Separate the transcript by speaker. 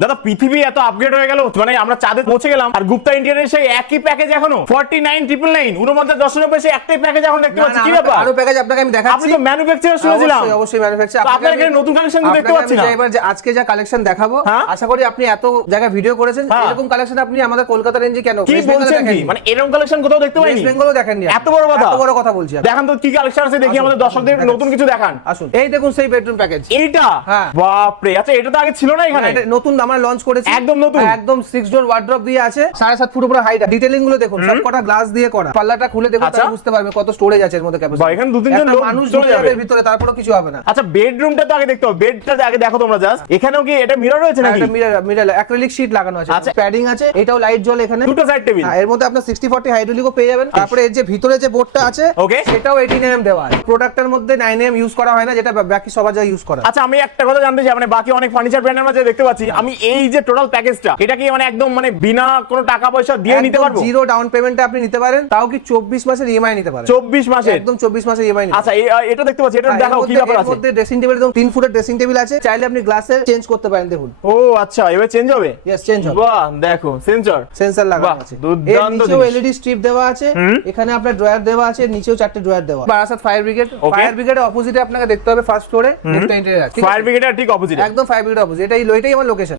Speaker 1: দাদা পৃথিবী এত আপগ্রেড হয়ে গেল মানে আমরা চাঁদে পৌঁছে গেলাম। আর গুপ্তা ইন্ডিয়ানের সেই একই প্যাকেজ এখনও ফর্টি নাইন ট্রিপল নাইন উনোর মধ্যে দশ নব্বই সেই একটাই প্যাকেজ এখন দেখতে পাচ্ছি কি ব্যাপার?
Speaker 2: আরও প্যাকেজ আপনাকে আমি
Speaker 1: আপনি তো শুনেছিলাম।
Speaker 2: অবশ্যই ম্যানুফ্যাকচার
Speaker 1: আপনার এখানে নতুন কালেকশন দেখতে পাচ্ছি না।
Speaker 2: এবার যে আজকে যা কালেকশন দেখাবো
Speaker 1: হ্যাঁ?
Speaker 2: আশা করি আপনি এত জায়গায় ভিডিও করেছেন
Speaker 1: হ্যাঁ।
Speaker 2: এরকম কালেকশন আপনি আমাদের কলকাতা রেঞ্জে কেন?
Speaker 1: কি বলছেন কি? মানে এরকম কালেকশন কোথাও দেখতে পাইনি?
Speaker 2: বেঙ্গলও দেখেননি
Speaker 1: এত বড় কথা।
Speaker 2: এত বড় কথা বলছি।
Speaker 1: দেখান তো কি কালেকশন আছে দেখি আমাদের দর্শকদের নতুন কিছু দেখান।
Speaker 2: আসুন। এই দেখুন সেই বেডরুম প্যাকেজ
Speaker 1: এইটা?
Speaker 2: হ্যাঁ।
Speaker 1: বাপরে আচ্ছা এটা তো আগে ছিল না এখানে?
Speaker 2: নতুন আমরা লঞ্চ করেছি।
Speaker 1: একদম নতুন?
Speaker 2: হ্যাঁ, একদম সিক্স ডোর ওয়ার্ড্রপ দিয়ে আছে। সাড়ে সাত ফুট উপরে হাইট ডিটেলিংগুলো দেখুন সব কটা গ্লাস দিয়ে করা। পাল্লাটা খুলে দেখুন
Speaker 1: আচ্ছা।
Speaker 2: তাহলে বুঝতে পারবে কত স্টোরেজ আছে এর মধ্যে
Speaker 1: বাহ, এখানে দু তিনজন
Speaker 2: ক্যাপাসিটি
Speaker 1: লোক
Speaker 2: মানুষ
Speaker 1: চলে যাবে।
Speaker 2: ভিতরে তারপরে কিছু হবে না।
Speaker 1: আচ্ছা বেডরুমটা তো আগে দেখতে হবে। বেডটা আগে দেখো তোমরা জাস্ট এখানেও কি এটা মিরর রয়েছে নাকি?
Speaker 2: মিরার মিরার অ্যাক্রিলিক শীট লাগানো আছে।
Speaker 1: আচ্ছা।
Speaker 2: প্যাডিং আছে এটাও লাইট জ্বলে এখানে।
Speaker 1: দুটো সাইড টেবিল
Speaker 2: হ্যাঁ, এর মধ্যে আপনার সিক্সটি ফর্টি হাইড্রোলিকও পেয়ে যাবেন। তারপরে এর যে ভিতরে যে বোর্ডটা আছে
Speaker 1: Okay.
Speaker 2: সেটাও এইটিন এম দেওয়া আছে। প্রোডাক্টের মধ্যে নাইন এম ইউজ করা হয় না যেটা বাকি সবার জায়গায় ইউজ করা।
Speaker 1: আচ্ছা আমি একটা কথা জানতে চাই মানে বাকি অনেক ফার্নিচার ব্র্যান্ডের মধ্যে দেখতে পাচ্ছি আমি এই যে টোটাল প্যাকেজটা এটা কি মানে একদম মানে বিনা কোনো টাকা পয়সা দিয়ে নিতে পারব?
Speaker 2: জিরো ডাউন পেমেন্টে আপনি নিতে পারেন তাও কি চব্বিশ মাসের ইএমআই নিতে পারেন।
Speaker 1: চব্বিশ মাসে
Speaker 2: একদম চব্বিশ মাসের ইএমআই নিতে
Speaker 1: আচ্ছা এটা দেখতে পাচ্ছি এটা দেখাও কি ব্যাপার আছে?
Speaker 2: মধ্যে ড্রেসিং টেবিল একদম তিন ফুটের ড্রেসিং টেবিল আছে চাইলে আপনি গ্লাসে চেঞ্জ করতে পারেন দেখুন।
Speaker 1: ও আচ্ছা এবার চেঞ্জ হবে?
Speaker 2: ইয়েস চেঞ্জ হবে।
Speaker 1: বাহ দেখো সেন্সর
Speaker 2: সেন্সর লাগানো আছে। এর নিচেও। এলইডি স্ট্রিপ দেওয়া আছে এখানে আপনার ড্রয়ার দেওয়া আছে নিচেও চারটে ড্রয়ার দেওয়া। বারাসাত ফায়ার ব্রিগেড ফায়ার ব্রিগেডের অপোজিটে আপনাকে দেখতে হবে ফার্স্ট ফ্লোরে
Speaker 1: ফায়ার ব্রিগেডের ঠিক অপোজিট
Speaker 2: একদম ফায়ার ব্রিগেড অপোজিট এটাই এটাই আমার লোকেশন